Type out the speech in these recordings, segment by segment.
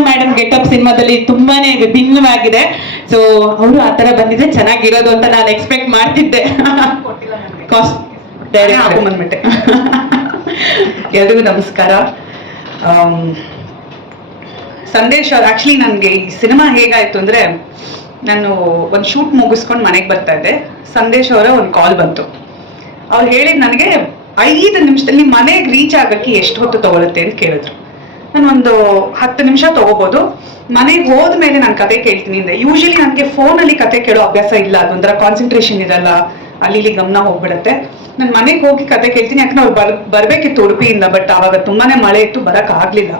Madam getup ಸಿನಿಮಾದಲ್ಲಿ ತುಂಬಾನೇ ವಿಭಿನ್ನವಾಗಿದೆ. ಸೊ ಅವರು ಆ ತರ ಬಂದಿದ್ರೆ ಚೆನ್ನಾಗಿರೋದು ಅಂತ ನಾನು ಎಕ್ಸ್ಪೆಕ್ಟ್ ಮಾಡ್ತಿದ್ದೆ. ಕಾಸ್ಟ್ ಹಾಕೊಂಬಂದ್ಬಿಟ್ಟೆ ಎಲ್ರಿಗೂ ನಮಸ್ಕಾರ. ಸಂದೇಶ್ ಅವ್ರು ಆಕ್ಚುಲಿ ನನಗೆ ಈ ಸಿನಿಮಾ ಹೇಗಾಯ್ತು ಅಂದ್ರೆ, ನಾನು ಒಂದು ಶೂಟ್ ಮುಗಿಸ್ಕೊಂಡು ಮನೆಗೆ ಬರ್ತಾ ಇದ್ದೆ. ಸಂದೇಶ್ ಅವರ ಒಂದು ಕಾಲ್ ಬಂತು. ಅವ್ರು ಹೇಳಿದ್ ನನಗೆ ಐದು ನಿಮಿಷದಲ್ಲಿ ಮನೆಗೆ ರೀಚ್ ಆಗಕ್ಕೆ ಎಷ್ಟು ಹೊತ್ತು ತಗೊಳುತ್ತೆ ಅಂತ ಕೇಳಿದ್ರು. ನಾನು ಒಂದು ಹತ್ತು ನಿಮಿಷ ತಗೋಬಹುದು ಮನೆಗೆ ಹೋದ್ಮೇಲೆ ನಾನು ಕತೆ ಕೇಳ್ತೀನಿ ಅಂದ್ರೆ ಯೂಶಲಿ ನನಗೆ ಫೋನಲ್ಲಿ ಕತೆ ಕೇಳೋ ಅಭ್ಯಾಸ ಇಲ್ಲ, ಅದೊಂಥರ ಕಾನ್ಸಂಟ್ರೇಷನ್ ಇರಲ್ಲ, ಅಲ್ಲಿ ಇಲ್ಲಿ ಗಮನ ಹೋಗ್ಬಿಡತ್ತೆ. ನಾನು ಮನೆಗೆ ಹೋಗಿ ಕತೆ ಕೇಳ್ತೀನಿ, ಯಾಕಂದ್ರೆ ಅವ್ರು ಬರ್, ಬರ್ಬೇಕಿತ್ತು ಉಡುಪಿಯಿಂದ ಬಟ್ ಅವಾಗ ತುಂಬಾನೇ ಮಳೆ ಇತ್ತು, ಬರಕ್ ಆಗ್ಲಿಲ್ಲ.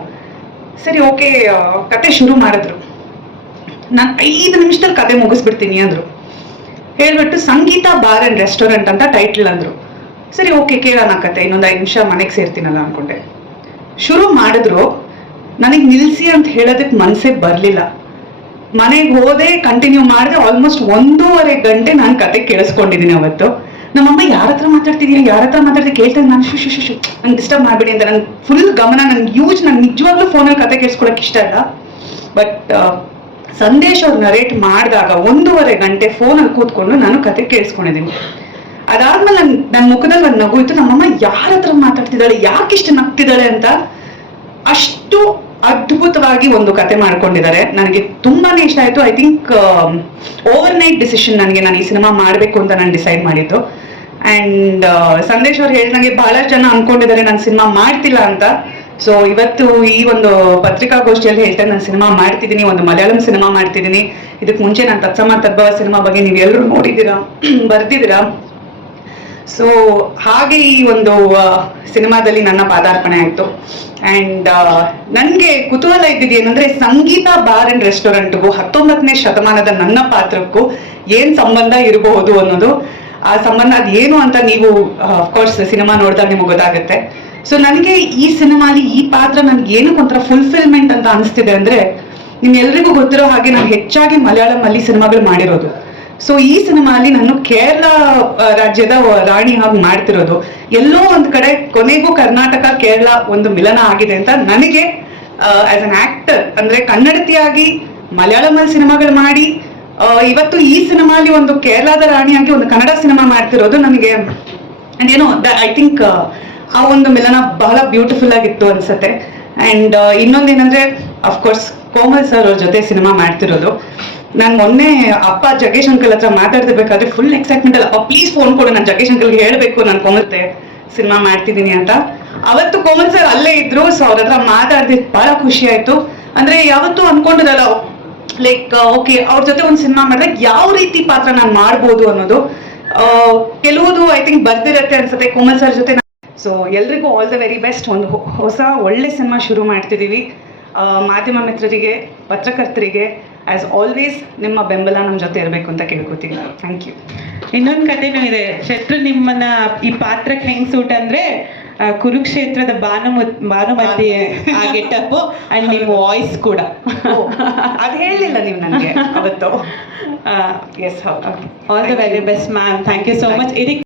ಸರಿ ಓಕೆ ಕತೆ ಶುರು ಮಾಡಿದ್ರು. ನಾನು ಐದು ನಿಮಿಷದಲ್ಲಿ ಕತೆ ಮುಗಿಸ್ಬಿಡ್ತೀನಿ ಅಂದ್ರು. ಹೇಳ್ಬಿಟ್ಟು ಸಂಗೀತ ಬಾರ್ ಅಂಡ್ ರೆಸ್ಟೋರೆಂಟ್ ಅಂತ ಟೈಟ್ಲ್ ಅಂದ್ರು. ಸರಿ ಓಕೆ ಕೇಳೋಣ ಕತೆ, ಇನ್ನೊಂದು ಐದು ನಿಮಿಷ ಮನೆಗೆ ಸೇರ್ತೀನಲ್ಲ ಅನ್ಕೊಂಡೆ. ಶುರು ಮಾಡಿದ್ರು ನನಗೆ ನಿಲ್ಸಿ ಅಂತ ಹೇಳೋದಕ್ಕೆ ಮನಸ್ಸೇ ಬರಲಿಲ್ಲ. ಮನೆಗೆ ಹೋದೆ ಕಂಟಿನ್ಯೂ ಮಾಡಿದೆ ಆಲ್ಮೋಸ್ಟ್ ಒಂದೂವರೆ ಗಂಟೆ ನಾನು ಕತೆ ಕೇಳಿಸ್ಕೊಂಡಿದ್ದೀನಿ ಅವತ್ತು. ನಮ್ಮಮ್ಮ ಯಾರ ಹತ್ರ ಮಾತಾಡ್ತಿದ್ಯಾ? ಯಾರ ಹತ್ರ ಮಾತಾಡ್ತಿ ಕೇಳ್ತಾ ನಾನು ಶು ಶು ಶು ನಂಗೆ ಡಿಸ್ಟರ್ಬ್ ಮಾಡಬೇಡಿ ಅಂತ ನನ್ ಫುಲ್ ಗಮನ ನನ್ಗೆ ಯೂಜ್ ನನ್ಗೆ ನಿಜವಾಗ್ಲೂ ಫೋನಲ್ಲಿ ಕತೆ ಕೇಳಿಸ್ಕೊಳಕ್ ಇಷ್ಟ ಇಲ್ಲ. ಬಟ್ ಸಂದೇಶ್ ಅವ್ರು ನರೇಟ್ ಮಾಡಿದಾಗ ಒಂದೂವರೆ ಗಂಟೆ ಫೋನಲ್ಲಿ ಕೂತ್ಕೊಂಡು ನಾನು ಕತೆ ಕೇಳಿಸ್ಕೊಂಡಿದ್ದೀನಿ. ಅದಾದ್ಮೇಲೆ ನನ್ನ ನನ್ನ ಮುಖದಲ್ಲಿ ಒಂದು ನಗು ಇತ್ತು. ನಮ್ಮಮ್ಮ ಯಾರ ಹತ್ರ ಮಾತಾಡ್ತಿದ್ದಾಳೆ? ಯಾಕೆ ಇಷ್ಟು ನಗ್ತಿದ್ದಾಳೆ ಅಂತ ಅಷ್ಟು ಅದ್ಭುತವಾಗಿ ಒಂದು ಕತೆ ಮಾಡ್ಕೊಂಡಿದ್ದಾರೆ. ನನಗೆ ತುಂಬಾನೇ ಇಷ್ಟ ಆಯ್ತು. I think overnight decision ನನಗೆ ನಾನು ಈ ಸಿನಿಮಾ ಮಾಡಬೇಕು ಅಂತ ನಾನು ಡಿಸೈಡ್ ಮಾಡಿದ್ದು. ಅಂಡ್ ಸಂದೇಶ್ ಅವ್ರು ನನಗೆ ಬಹಳಷ್ಟು ಜನ ಅನ್ಕೊಂಡಿದ್ದಾರೆ ನಾನು ಸಿನಿಮಾ ಮಾಡ್ತಿಲ್ಲ ಅಂತ. ಸೊ ಇವತ್ತು ಈ ಒಂದು ಪತ್ರಿಕಾಗೋಷ್ಠಿಯಲ್ಲಿ ಹೇಳ್ತಾರೆ ನಾನು ಸಿನಿಮಾ ಮಾಡ್ತಿದ್ದೀನಿ, ಒಂದು ಮಲಯಾಳಂ ಸಿನಿಮಾ ಮಾಡ್ತಿದ್ದೀನಿ. ಇದಕ್ಕೆ ಮುಂಚೆ ನಾನು ತತ್ಸಮ ತದ್ಭವ ಸಿನಿಮಾ ಬಗ್ಗೆ ನೀವೆಲ್ಲರೂ ನೋಡಿದ್ದೀರಾ ಬರ್ತಿದ್ದೀರಾ ಸೊ ಹಾಗೆ ಈ ಒಂದು ಸಿನಿಮಾದಲ್ಲಿ ನನ್ನ ಪಾದಾರ್ಪಣೆ ಆಯಿತು. ಆ್ಯಂಡ್ ನನಗೆ ಕುತೂಹಲ ಇದ್ದಿದ್ದು ಏನಂದ್ರೆ ಸಂಗೀತ ಬಾರ್ ಅಂಡ್ ರೆಸ್ಟೋರೆಂಟ್ಗೂ ಹತ್ತೊಂಬತ್ತನೇ ಶತಮಾನದ ನನ್ನ ಪಾತ್ರಕ್ಕೂ ಏನ್ ಸಂಬಂಧ ಇರಬಹುದು ಅನ್ನೋದು, ಆ ಸಂಬಂಧ ಅದು ಏನು ಅಂತ ನೀವು ಅಫ್ಕೋರ್ಸ್ ಸಿನಿಮಾ ನೋಡಿದಾಗ ನಿಮಗೆ ಗೊತ್ತಾಗುತ್ತೆ. ಸೊ ನನಗೆ ಈ ಸಿನಿಮಾಲಿ ಈ ಪಾತ್ರ ನನ್ಗೆ ಏನಕ್ಕೆ ಒಂಥರ ಫುಲ್ಫಿಲ್ಮೆಂಟ್ ಅಂತ ಅನಿಸ್ತಿದೆ ಅಂದ್ರೆ ನಿಮ್ಗೆಲ್ರಿಗೂ ಗೊತ್ತಿರೋ ಹಾಗೆ ನಾನು ಹೆಚ್ಚಾಗಿ ಮಲಯಾಳಂ ಅಲ್ಲಿ ಸಿನಿಮಾಗಳು ಮಾಡಿರೋದು. ಸೊ ಈ ಸಿನಿಮಾಲಿ ನಾನು ಕೇರಳ ರಾಜ್ಯದ ರಾಣಿ ಹಾಗೆ ಮಾಡ್ತಿರೋದು. ಎಲ್ಲೋ ಒಂದ್ ಕಡೆ ಕೊನೆಗೂ ಕರ್ನಾಟಕ, ಕೇರಳ ಒಂದು ಮಿಲನ ಆಗಿದೆ ಅಂತ ನನಗೆ ಆಸ್ ಅನ್ ಆಕ್ಟರ್ ಅಂದ್ರೆ ಕನ್ನಡತಿಯಾಗಿ ಮಲಯಾಳಮಲ್ಲಿ ಸಿನಿಮಾಗಳು ಮಾಡಿ ಇವತ್ತು ಈ ಸಿನಿಮಾಲಿ ಒಂದು ಕೇರಳದ ರಾಣಿಯಾಗಿ ಒಂದು ಕನ್ನಡ ಸಿನಿಮಾ ಮಾಡ್ತಿರೋದು ನನಗೆ ಅಂಡ್ ಏನೋ ಐ ಥಿಂಕ್ ಆ ಒಂದು ಮಿಲನ ಬಹಳ ಬ್ಯೂಟಿಫುಲ್ ಆಗಿತ್ತು ಅನ್ಸತ್ತೆ. ಅಂಡ್ ಇನ್ನೊಂದೇನಂದ್ರೆ ಅಫ್ಕೋರ್ಸ್ ಕೋಮಲ್ ಸರ್ ಅವ್ರ ಜೊತೆ ಸಿನಿಮಾ ಮಾಡ್ತಿರೋದು. ನಾನು ಮೊನ್ನೆ ಅಪ್ಪ ಜಗೇಶ್ ಅಂಕಲ್ ಹತ್ರ ಮಾತಾಡ್ತಿರ್ಬೇಕಾದ್ರೆ ಫುಲ್ ಎಕ್ಸೈಟ್ಮೆಂಟ್ ಅಲ್ಲ ಪ್ಲೀಸ್ ಫೋನ್ ಕೊಡು, ನಾನು ಜಗೇಶ್ ಅಂಕಲ್ಗೆ ಹೇಳ್ಬೇಕು ನಾನು ಕೊಮಲ್ತೆ. ಸಿನಿಮಾ ಮಾಡ್ತಿದ್ದೀನಿ ಅಂತ. ಅವತ್ತು ಕೋಮಲ್ ಸರ್ ಅಲ್ಲೇ ಇದ್ರು ಸೊ ಅವ್ರ ಹತ್ರ ಮಾತಾಡ್ದಿದ್ದು ಬಹಳ ಖುಷಿ ಆಯ್ತು. ಅಂದ್ರೆ ಯಾವತ್ತೂ ಅನ್ಕೊಂಡಿರಲ್ಲ ಲೈಕ್ ಓಕೆ ಅವ್ರ ಜೊತೆ ಒಂದು ಸಿನಿಮಾ ಮಾಡಿದ್ರೆ ಯಾವ ರೀತಿ ಪಾತ್ರ ನಾನು ಮಾಡ್ಬೋದು ಅನ್ನೋದು. ಕೆಲವುದು ಐ ಥಿಂಕ್ ಬರ್ದಿರತ್ತೆ ಅನ್ಸುತ್ತೆ ಕೋಮಲ್ ಸರ್ ಜೊತೆ. ಸೊ ಎಲ್ರಿಗೂ ಆಲ್ ದ ವೆರಿ ಬೆಸ್ಟ್ ಒಂದು ಹೊಸ ಒಳ್ಳೆ ಸಿನಿಮಾ ಶುರು ಮಾಡ್ತಿದ್ದೀವಿ ಮಾಧ್ಯಮ ಮಿತ್ರರಿಗೆ, ಪತ್ರಕರ್ತರಿಗೆ ಆಸ್ ಆಲ್ವೇಸ್ ನಿಮ್ಮ ಬೆಂಬಲ ನಮ್ಮ ಜೊತೆ ಇರಬೇಕು ಅಂತ ಕೇಳ್ಕೊತೀನಿ. ಥ್ಯಾಂಕ್ ಯು ಇನ್ನೊಂದು ಕಥೆನೂ ಇದೆ ಶತ್ರು ನಿಮ್ಮನ್ನ ಈ ಪಾತ್ರಕ್ಕೆ ಹೆಂಗ್ ಸೂಟ್ ಅಂದ್ರೆ ಕುರುಕ್ಷೇತ್ರದ ಭಾನುಮತ್ ಭಾನುಮತಿ ಆ ಗೆಟಪ್ ಅಂಡ್ ನಿಮ್ಮ ವಾಯ್ಸ್ ಕೂಡ. ಅದು ಹೇಳಲಿಲ್ಲ ನೀವು ನನಗೆ ಅವತ್ತು. ಎಸ್ ಹೌದು. All the very best ma'am thank you so much ಇದಕ್ಕೆ